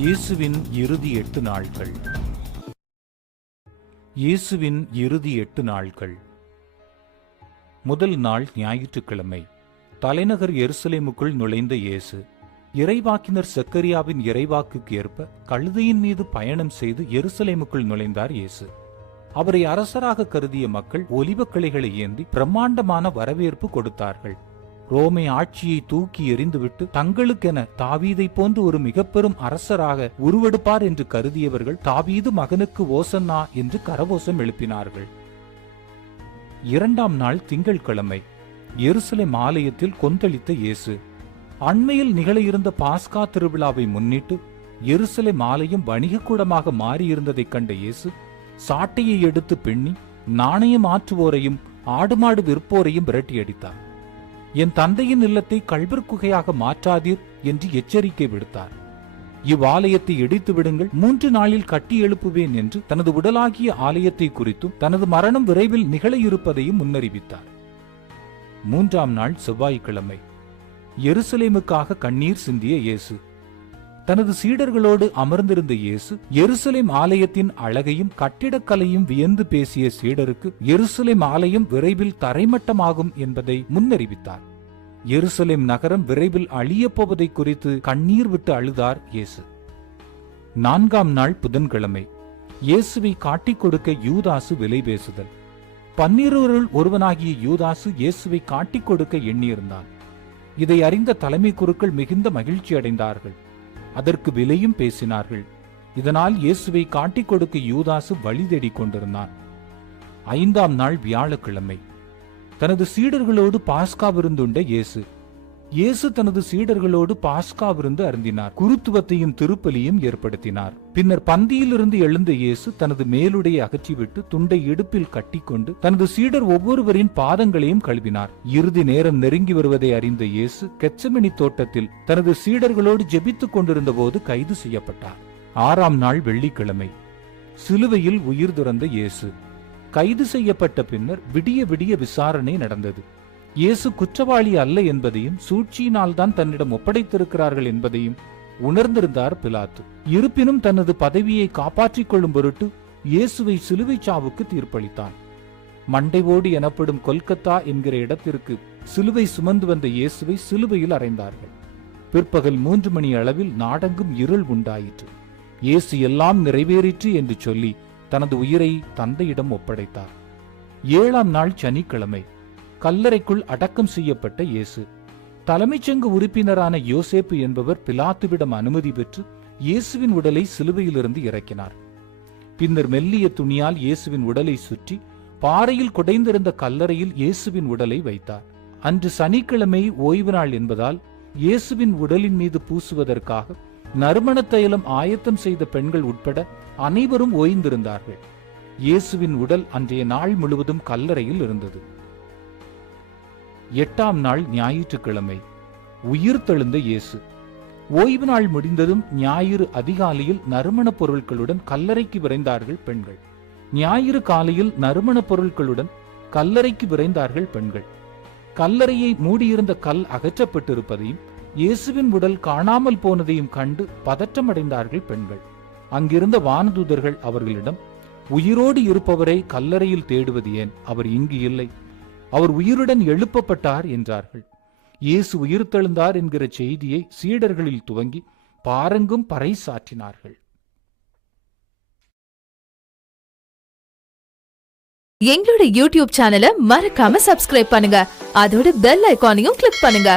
இயேசுவின் இறுதி 8 நாள்கள். இயேசுவின் இறுதி 8 நாள்கள். முதல் நாள் ஞாயிற்றுக்கிழமை. தலைநகர் எருசலேமுக்குள் நுழைந்த இயேசு இறைவாக்கினர் செக்கரியாவின் இறைவாக்குக்கு ஏற்ப கழுதையின் மீது பயணம் செய்து எருசலேமுக்குள் நுழைந்தார் இயேசு. அவரை அரசராக கருதிய மக்கள் ஒலிவக் கிளைகளை ஏந்தி பிரம்மாண்டமான வரவேற்பு கொடுத்தார்கள். ரோமை ஆட்சியை தூக்கி எறிந்துவிட்டு தங்களுக்கென தாவீதை போன்று ஒரு மிகப்பெரும் அரசராக உருவெடுப்பார் என்று கருதியவர்கள் தாவீது மகனுக்கு ஓசன்னா என்று கரகோஷம் எழுப்பினார்கள். இரண்டாம் நாள் திங்கட்கிழமை. எருசலேம் ஆலயத்தில் கொந்தளித்த இயேசு. அண்மையில் நிகழ இருந்த பாஸ்கா திருவிழாவை முன்னிட்டு எருசலேம் ஆலயம் வணிகக்கூடமாக மாறியிருந்ததைக் கண்ட இயேசு சாட்டையை எடுத்து பின்னி நாணயம் ஆற்றுவோரையும் ஆடு மாடு விற்போரையும் விரட்டியடித்தார். என் தந்தையின் இல்லத்தை கள்வர் குகையாக மாற்றாதீர் என்று எச்சரிக்கை விடுத்தார். இவ்வாலயத்தை இடித்து விடுங்கள், 3 நாளில் கட்டி எழுப்புவேன் என்று தனது உடலாகிய ஆலயத்தை குறித்தும் தனது மரணம் விரைவில் நிகழ இருப்பதையும் முன்னறிவித்தார். மூன்றாம் நாள் செவ்வாய்க்கிழமை. எருசலேமுக்காக கண்ணீர் சிந்திய இயேசு. தனது சீடர்களோடு அமர்ந்திருந்த இயேசு எருசலேம் ஆலயத்தின் அழகையும் கட்டிடக்கலையும் வியந்து பேசிய சீடருக்கு எருசலேம் ஆலயம் விரைவில் தரைமட்டமாகும் என்பதை முன்னறிவித்தார். எருசலேம் நகரம் விரைவில் அழியப் போவதை குறித்து கண்ணீர் விட்டு அழுதார் இயேசு. நான்காம் நாள் புதன்கிழமை. இயேசுவை காட்டிக் கொடுக்க யூதாசு விலை பேசுதல். 12 ஒருவனாகிய யூதாசு இயேசுவை காட்டிக் கொடுக்க எண்ணியிருந்தான். இதை அறிந்த தலைமை குருக்கள் மிகுந்த மகிழ்ச்சி அடைந்தார்கள். அதற்கு விலையும் பேசினார்கள். இதனால் இயேசுவை காட்டிக் கொடுக்க யூதாசு வழி தேடிக் கொண்டிருந்தான். ஐந்தாம் நாள் வியாழக்கிழமை. தனது சீடர்களோடு பாஸ்கா விருந்துண்ட இயேசு. இயேசு தனது சீடர்களோடு பாஸ்கா விருந்து அருந்தினார். குருத்துவத்தையும் திருப்பலியும் ஏற்படுத்தினார். பின்னர் பந்தியிலிருந்து எழுந்த இயேசு தனது மேலுடையை அகற்றிவிட்டு துண்டை இடுப்பில் கட்டிக்கொண்டு தனது சீடர் ஒவ்வொருவரின் பாதங்களையும் கழுவினார். இறுதி நேரம் நெருங்கி வருவதை அறிந்த இயேசு கெத்செமனி தோட்டத்தில் தனது சீடர்களோடு ஜெபித்துக் கொண்டிருந்த போது கைது செய்யப்பட்டார். ஆறாம் நாள் வெள்ளிக்கிழமை. சிலுவையில் உயிர் துறந்த இயேசு. கைது செய்யப்பட்ட பின்னர் விடிய விடிய விசாரணை நடந்தது. இயேசு குற்றவாளி அல்ல என்பதையும் சூழ்ச்சியினால் தான் தன்னிடம் ஒப்படைத்திருக்கிறார்கள் என்பதையும் உணர்ந்திருந்தார் பிலாத்து. இருப்பினும் தனது பதவியை காப்பாற்றிக் கொள்ளும் பொருட்டு இயேசுவை சிலுவை சாவுக்கு தீர்ப்பளித்தான். மண்டைவோடு எனப்படும் கொல்கத்தா என்கிற இடத்திற்கு சிலுவை சுமந்து வந்த இயேசுவை சிலுவையில் அறைந்தார்கள். பிற்பகல் 3 மணி அளவில் நாடெங்கும் இருள் உண்டாயிற்று. இயேசு எல்லாம் நிறைவேறிற்று என்று சொல்லி தனது உயிரை தந்தையிடம் ஒப்படைத்தார். ஏழாம் நாள் சனிக்கிழமை. கல்லறைக்குள் அடக்கம் செய்யப்பட்ட இயேசு. தலைமைச் சங்க உறுப்பினரான யோசேப்பு என்பவர் பிலாத்துவிடம் அனுமதி பெற்று இயேசுவின் உடலை சிலுவையிலிருந்து இறக்கினார். பின்னர் மெல்லிய துணியால் இயேசுவின் உடலை சுற்றி பாறையில் குடைந்திருந்த கல்லறையில் இயேசுவின் உடலை வைத்தார். அன்று சனிக்கிழமை ஓய்வு நாள் என்பதால் இயேசுவின் உடலின் மீது பூசுவதற்காக நறுமண தைலம் ஆயத்தம் செய்த பெண்கள் உட்பட அனைவரும் ஓய்ந்திருந்தார்கள். இயேசுவின் உடல் அன்றைய நாள் முழுவதும் கல்லறையில் இருந்தது. எட்டாம் நாள் ஞாயிற்றுக்கிழமை. உயிர் தெழுந்த இயேசு. ஓய்வு நாள் முடிந்ததும் ஞாயிறு அதிகாலையில் நறுமண பொருட்களுடன் கல்லறைக்கு விரைந்தார்கள் பெண்கள். ஞாயிறு காலையில் நறுமண பொருட்களுடன் கல்லறைக்கு விரைந்தார்கள் பெண்கள். கல்லறையை மூடியிருந்த கல் அகற்றப்பட்டிருப்பதையும் இயேசுவின் உடல் காணாமல் போனதையும் கண்டு பதற்றமடைந்தார்கள் பெண்கள். அங்கிருந்த வானதூதர்கள் அவர்களிடம், உயிரோடு இருப்பவரை கல்லறையில் தேடுவது ஏன்? அவர் இங்கு இல்லை, அவர் உயிருடன் எழுப்பப்பட்டார் என்றார்கள். இயேசு உயிர்த்தெழுந்தார் என்கிற செய்தியை சீடர்களில் துவங்கி பாரெங்கும் பறைசாற்றினார்கள். எங்களோட யூடியூப் சேனலை மறக்காம சப்ஸ்கிரைப் பண்ணுங்க. அதோட பெல் ஐகானையும் கிளிக் பண்ணுங்க.